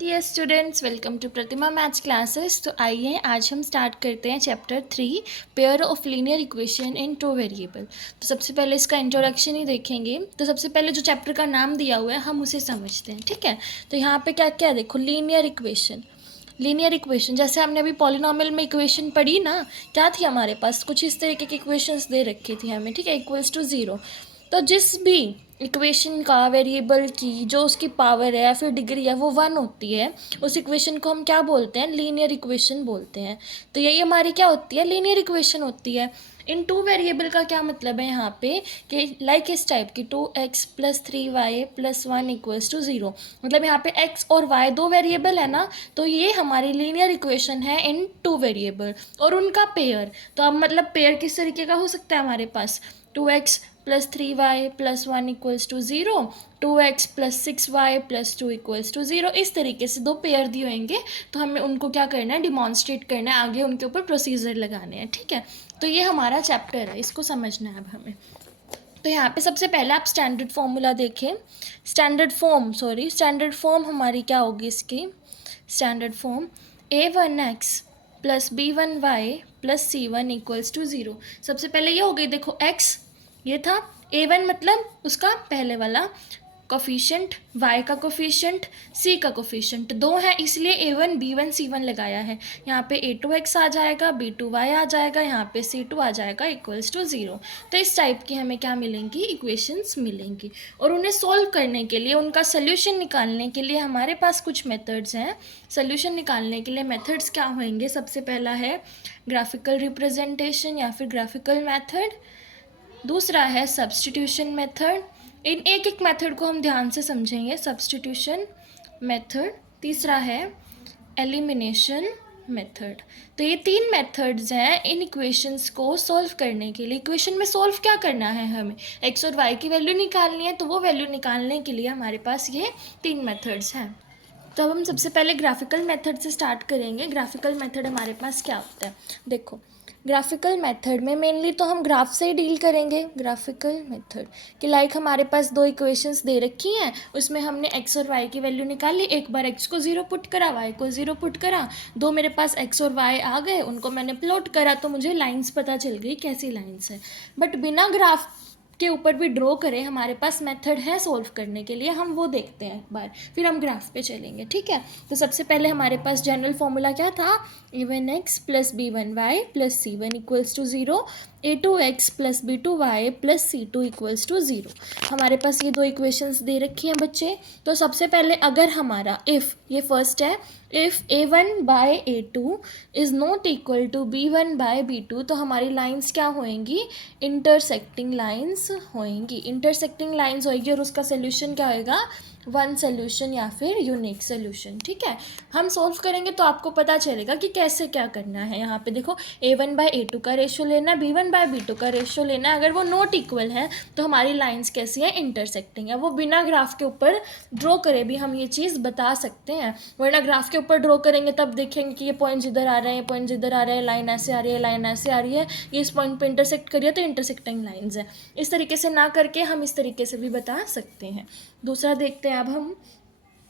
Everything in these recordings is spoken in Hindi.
Dear students, welcome to Pratima maths classes. तो आइए आज हम स्टार्ट करते हैं chapter 3 pair of linear equation in two variable. तो सबसे पहले इसका इंट्रोडक्शन ही देखेंगे। तो सबसे पहले जो चैप्टर का नाम दिया हुआ है हम उसे समझते हैं, ठीक है। तो यहाँ पे क्या क्या देखो, लीनियर इक्वेशन। लीनियर इक्वेशन जैसे हमने अभी पॉलिनॉमियल में इक्वेशन पढ़ी ना, क्या थी हमारे पास, कुछ इस तरीके की इक्वेशंस दे रखी थी हमें, ठीक है, इक्वल्स टू ज़ीरो। तो जिस भी इक्वेशन का वेरिएबल की जो उसकी पावर है या फिर डिग्री है वो 1 होती है, उस इक्वेशन को हम क्या बोलते हैं, लीनियर इक्वेशन बोलते हैं। तो यही हमारी क्या होती है, लीनियर इक्वेशन होती है। इन टू वेरिएबल का क्या मतलब है यहाँ पे कि लाइक इस टाइप की 2x plus 3y plus 1 equals to 0। मतलब यहाँ पे x और y दो वेरिएबल है ना, तो ये हमारी लीनियर इक्वेशन है इन टू वेरिएबल और उनका पेयर। तो अब मतलब पेयर किस तरीके का हो सकता है हमारे पास, 2x plus 3y plus 1 equals to 0, 2x plus 6y plus 2 equals to 0। इस तरीके से दो पेयर दिए होंगे, तो हमें उनको क्या करना है, डिमॉन्स्ट्रेट करना है, आगे उनके ऊपर प्रोसीजर लगाने हैं, ठीक है। तो ये हमारा चैप्टर है, इसको समझना है अब हमें। तो यहाँ पे सबसे पहले आप स्टैंडर्ड फॉर्मूला देखें। स्टैंडर्ड फॉर्म हमारी क्या होगी इसकी, standard form a1x plus b1y plus c1 equals to 0। सबसे पहले ये हो गई, देखो x ये था, a1 मतलब उसका पहले वाला कोफिशिएंट, y का कोफिशिएंट, c का कोफिशिएंट दो है, इसलिए a1 b1 c1 लगाया है। यहाँ पे a2x आ जाएगा, b2y आ जाएगा, यहाँ पे c2 आ जाएगा इक्वल्स टू 0। तो इस टाइप की हमें क्या मिलेंगी, इक्वेशंस मिलेंगी। और उन्हें सोल्व करने के लिए, उनका सोल्यूशन निकालने के लिए हमारे पास कुछ मेथड्स हैं। सोल्यूशन निकालने के लिए मेथड्स क्या होंगे, सबसे पहला है ग्राफिकल रिप्रेजेंटेशन या फिर ग्राफिकल मेथड, दूसरा है सब्स्टिट्यूशन मेथड। इन एक एक मेथड को हम ध्यान से समझेंगे, सब्स्टिट्यूशन मेथड, तीसरा है एलिमिनेशन मेथड। तो ये तीन मेथड्स हैं इन इक्वेशंस को सॉल्व करने के लिए। इक्वेशन में सॉल्व क्या करना है, हमें x और y की वैल्यू निकालनी है, तो वो वैल्यू निकालने के लिए हमारे पास ये तीन मेथड्स हैं। तो अब हम सबसे पहले ग्राफिकल मेथड से स्टार्ट करेंगे। ग्राफिकल मेथड हमारे पास क्या होता है, देखो ग्राफिकल मेथड में मेनली तो हम ग्राफ से ही डील करेंगे। ग्राफिकल मेथड कि लाइक हमारे पास दो इक्वेशंस दे रखी हैं, उसमें हमने x और y की वैल्यू निकाली, एक बार x को 0 पुट करा, y को 0 पुट करा, दो मेरे पास x और y आ गए, उनको मैंने प्लॉट करा, तो मुझे लाइंस पता चल गई कैसी लाइंस है। बट बिना ग्राफ के ऊपर भी ड्रॉ करें, हमारे पास मेथड है सॉल्व करने के लिए, हम वो देखते हैं एक बार, फिर हम ग्राफ पे चलेंगे, ठीक है। तो सबसे पहले हमारे पास जनरल फॉर्मूला क्या था, a1x plus b1y plus c1 equals to 0, a2x plus b2y plus c2 equals to 0। हमारे पास ये दो इक्वेशंस दे रखी हैं बच्चे। तो सबसे पहले अगर हमारा इफ़, ये फर्स्ट है, if a1 by a2 is not equal to b1 by b2, तो हमारी लाइंस क्या होएंगी, इंटरसेक्टिंग लाइंस होएंगी। इंटरसेक्टिंग लाइंस होएगी और उसका सोल्यूशन क्या होएगा, वन सोल्यूशन या फिर यूनिक सोल्यूशन, ठीक है। हम सॉल्व करेंगे तो आपको पता चलेगा कि कैसे क्या करना है। यहाँ पे देखो a1 बाय a2 का रेशियो लेना है, b1 बाय b2 का रेशियो लेना है। अगर वो नॉट इक्वल है तो हमारी लाइंस कैसी है, इंटरसेक्टिंग है। वो बिना ग्राफ के ऊपर ड्रॉ करे भी हम ये चीज़ बता सकते हैं, वरना ग्राफ के ऊपर ड्रॉ करेंगे तब देखेंगे कि ये पॉइंट्स इधर आ रहे हैं, पॉइंट्स इधर आ रहे हैं, लाइन ऐसे आ रही है, लाइन ऐसे आ रही है, ये इस पॉइंट पे इंटरसेक्ट करिए तो इंटरसेक्टिंग लाइंस है। इस तरीके से ना करके हम इस तरीके से भी बता सकते हैं। दूसरा देखते हैं अब हम,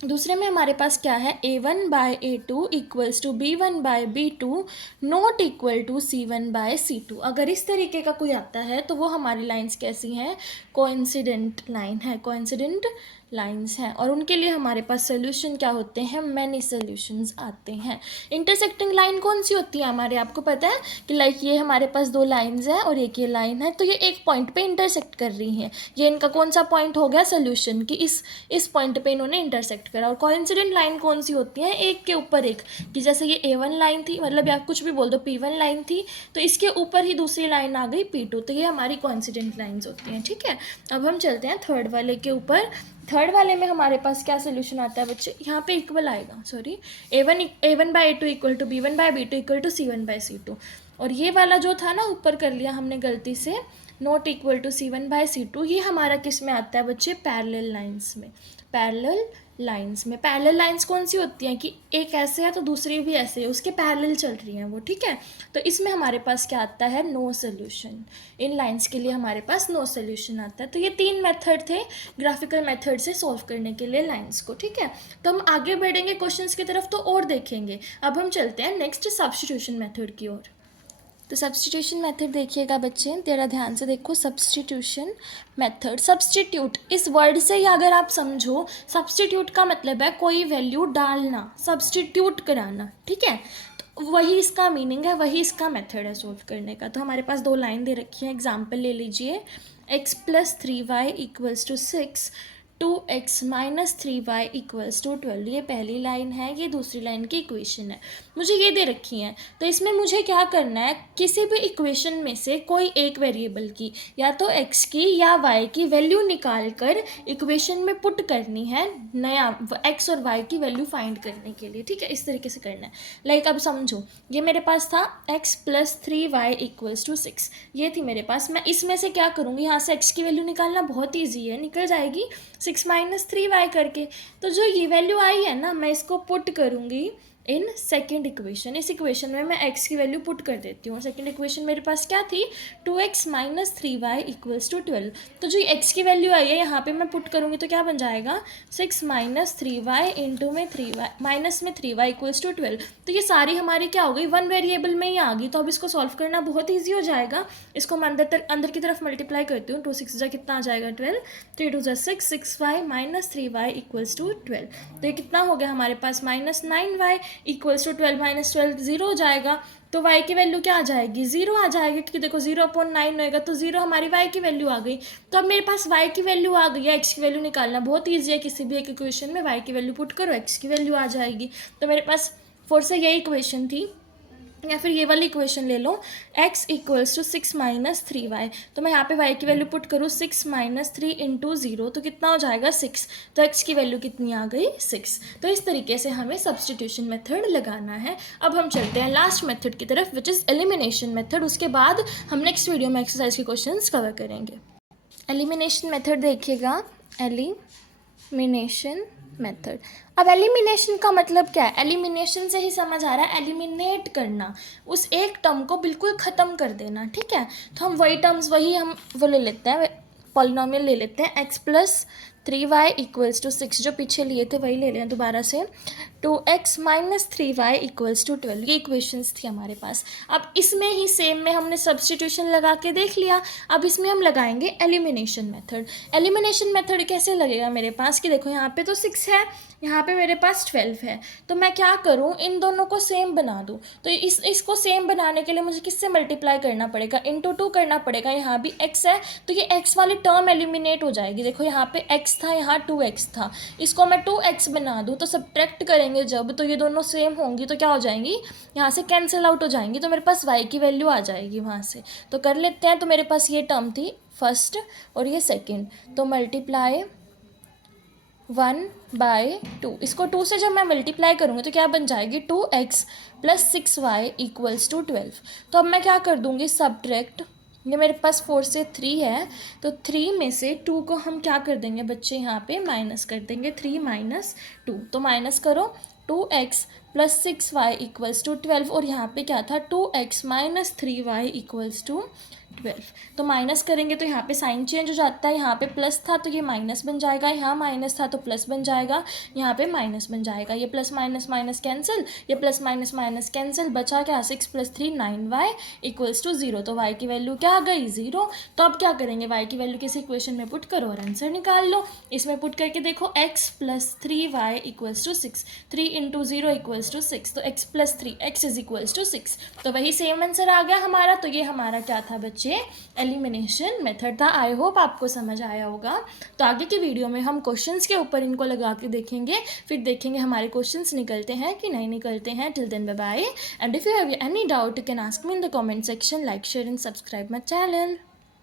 दूसरे में हमारे पास क्या है, a1 by a2 equals to b1 by b2 not equal to c1 by c2। अगर इस तरीके का कोई आता है तो वो हमारी लाइंस कैसी हैं, कोइंसिडेंट लाइन है, कोइंसिडेंट लाइंस हैं। और उनके लिए हमारे पास सोल्यूशन क्या होते हैं, मैनी सोल्यूशंस आते हैं। इंटरसेक्टिंग लाइन कौन सी होती है हमारे, आपको पता है कि लाइक ये हमारे पास दो लाइंस हैं और एक ये लाइन है, तो ये एक पॉइंट पे इंटरसेक्ट कर रही हैं। ये इनका कौन सा पॉइंट हो गया, सोल्यूशन कि इस पॉइंट पे इन्होंने इंटरसेक्ट करा। और कोइंसिडेंट लाइन कौन सी होती है, एक के ऊपर एक, कि जैसे ये a1 लाइन थी, मतलब आप कुछ भी बोल दो, p1 लाइन थी, तो इसके ऊपर ही दूसरी लाइन आ गई p2, तो ये हमारी कोइंसिडेंट लाइंस होती हैं, ठीक है। अब हम चलते हैं थर्ड वाले के ऊपर। थर्ड वाले में हमारे पास क्या सोल्यूशन आता है बच्चे, यहाँ पे इक्वल आएगा, sorry, a1 by a2 equal to b1 by b2 equal to c1 by c2। और ये वाला जो था ना ऊपर कर लिया हमने गलती से, not equal to c1 by c2, ये हमारा किस में आता है बच्चे, पैरेलल लाइंस में, पैरेलल लाइंस में। पैरेलल लाइंस कौन सी होती हैं कि एक ऐसे है तो दूसरी भी ऐसे है, उसके पैरेलल चल रही हैं वो, ठीक है। तो इसमें हमारे पास क्या आता है, नो सोल्यूशन। इन लाइंस के लिए हमारे पास नो सोल्यूशन आता है। तो ये 3 मेथड थे ग्राफिकल मेथड से सॉल्व करने के लिए लाइंस को, ठीक है। तो हम आगे बढ़ेंगे क्वेश्चंस की तरफ तो और देखेंगे। अब हम चलते हैं नेक्स्ट सब्स्टिट्यूशन मेथड की ओर। तो सब्स्टिट्यूशन मेथड देखिएगा बच्चे, तेरा ध्यान से देखो। सब्स्टिट्यूशन मेथड, सब्स्टिट्यूट इस वर्ड से ही अगर आप समझो, सब्स्टिट्यूट का मतलब है कोई वैल्यू डालना, सब्स्टिट्यूट कराना, ठीक है। तो वही इसका मीनिंग है, वही इसका मेथड है सॉल्व करने का। तो हमारे पास 2 लाइन दे रखी है, एग्जाम्पल ले लीजिए। x+3y = 6, 2x - 3y = 12। ये पहली लाइन है, ये दूसरी लाइन की इक्वेशन है, मुझे ये दे रखी है। तो इसमें मुझे क्या करना है, किसी भी इक्वेशन में से कोई एक वेरिएबल की, या तो x की या y की वैल्यू निकाल कर इक्वेशन में पुट करनी है, नया x और y की वैल्यू फाइंड करने के लिए, ठीक है। इस तरीके से करना है। लाइक अब समझो, ये मेरे पास था x+3y = 6, ये थी मेरे पास। मैं इसमें से क्या करूँगी, यहाँ से x की वैल्यू निकालना बहुत ईजी है, निकल जाएगी 6 - 3y करके। तो जो ये वैल्यू आई है ना, मैं इसको पुट करूँगी इन सेकेंड इक्वेशन। इस इक्वेशन में मैं x की वैल्यू पुट कर देती हूँ। सेकेंड इक्वेशन मेरे पास क्या थी, 2x - 3y = 12। तो जो x की वैल्यू आई है यहाँ पे मैं पुट करूँगी तो क्या बन जाएगा, 6 - 3y इंटू में 3y माइनस में 3y = 12। तो ये सारी हमारी क्या हो गई, 1 वेरिएबल में ही आ गई। तो अब इसको सॉल्व करना बहुत ईजी हो जाएगा। इसको मैं अंदर की तरफ मल्टीप्लाई करती हूँ। 2 6 जा कितना आ जाएगा, 12, 3 2 6, 6y - 3y = 12। तो ये कितना हो गया हमारे पास, -9y = 12 - 12 0 हो जाएगा। तो y की वैल्यू क्या आ जाएगी, 0 आ जाएगी, क्योंकि देखो 0/9 होएगा तो 0 हमारी y की वैल्यू आ गई। तो अब मेरे पास y की वैल्यू आ गई है। x की वैल्यू निकालना बहुत ईजी है, किसी भी एक इक्वेशन में y की वैल्यू पुट करो, x की वैल्यू आ जाएगी। तो मेरे पास फोर से यही इक्वेशन थी, या फिर ये वाली इक्वेशन ले लो, x = 6 - 3y। तो मैं यहाँ पे y की वैल्यू पुट करूँ, 6 - 3 इंटू 0, तो कितना हो जाएगा, 6। तो x की वैल्यू कितनी आ गई, 6। तो इस तरीके से हमें सब्स्टिट्यूशन मेथड लगाना है। अब हम चलते हैं लास्ट मेथड की तरफ, विच इज़ एलिमिनेशन मेथड। उसके बाद हम नेक्स्ट वीडियो में एक्सरसाइज के क्वेश्चंस कवर करेंगे। एलिमिनेशन मेथड देखिएगा, एलिमिनेशन मेथड। अब एलिमिनेशन का मतलब क्या है, एलिमिनेशन से ही समझ आ रहा है, एलिमिनेट करना, उस एक टर्म को बिल्कुल ख़त्म कर देना, ठीक है। तो हम वही टर्म्स, वही हम वो ले लेते हैं, पॉलिनोमियल ले लेते हैं। x+3y = 6, जो पीछे लिए थे वही ले लें दोबारा से। 2x - 3y = 12, ये इक्वेशंस थी हमारे पास। अब इसमें ही सेम में हमने सब्स्टिट्यूशन लगा के देख लिया। अब इसमें हम लगाएंगे एलिमिनेशन मेथड। एलिमिनेशन मेथड कैसे लगेगा मेरे पास, कि देखो यहाँ पे तो 6 है, यहाँ पे मेरे पास 12 है। तो मैं क्या करूँ, इन दोनों को सेम बना दूँ। तो इसको सेम बनाने के लिए मुझे किससे मल्टीप्लाई करना पड़ेगा, इंटू 2 करना पड़ेगा। यहाँ भी x है तो ये x वाली टर्म एलिमिनेट हो जाएगी। देखो यहाँ पे x था, यहाँ 2x था, इसको मैं 2x बना दूँ तो सब्ट्रैक्ट करेंगे जब, तो ये दोनों सेम होंगी तो क्या हो जाएंगी, यहाँ से कैंसिल आउट हो जाएंगी। तो मेरे पास y की वैल्यू आ जाएगी वहाँ से। तो कर लेते हैं। तो मेरे पास ये टर्म थी फर्स्ट और ये सेकेंड, तो मल्टीप्लाई 1/2। इसको 2 से जब मैं मल्टीप्लाई करूँगी तो क्या बन जाएगी, 2x + 6y = 12। तो अब मैं क्या कर दूँगी, सब्ट्रैक्ट, ये मेरे पास 4 से 3 है, तो 3 में से 2 को हम क्या कर देंगे बच्चे, यहाँ पे माइनस कर देंगे, 3 - 2। तो माइनस करो, 2x + 6y = 12, और यहाँ पे क्या था, 2x - 3y = 12। तो माइनस करेंगे तो यहाँ पे साइन चेंज हो जाता है, यहाँ पे प्लस था तो ये माइनस बन जाएगा, यहाँ माइनस था तो प्लस बन जाएगा, यहाँ पे माइनस बन जाएगा। ये प्लस माइनस माइनस कैंसिल, ये प्लस माइनस माइनस कैंसिल, बचा क्या, 6 + 3 9y = 0। तो y की वैल्यू क्या आ गई, 0। तो अब क्या करेंगे, y की वैल्यू किसी इक्वेशन में पुट करो और आंसर निकाल लो। इसमें पुट करके देखो, x + 3y = 6, 3 × 0 = 6, तो x + 3 x = 6। तो वही सेम आंसर आ गया हमारा। तो ये हमारा क्या था बच्चे, एलिमिनेशन मेथड था। आई होप आपको समझ आया होगा। तो आगे की वीडियो में हम क्वेश्चंस के ऊपर इनको लगा के देखेंगे, फिर देखेंगे हमारे क्वेश्चंस निकलते हैं कि नहीं निकलते हैं। Till then bye bye, and if you have any doubt you can ask me in the comment section. Like, share and subscribe my channel.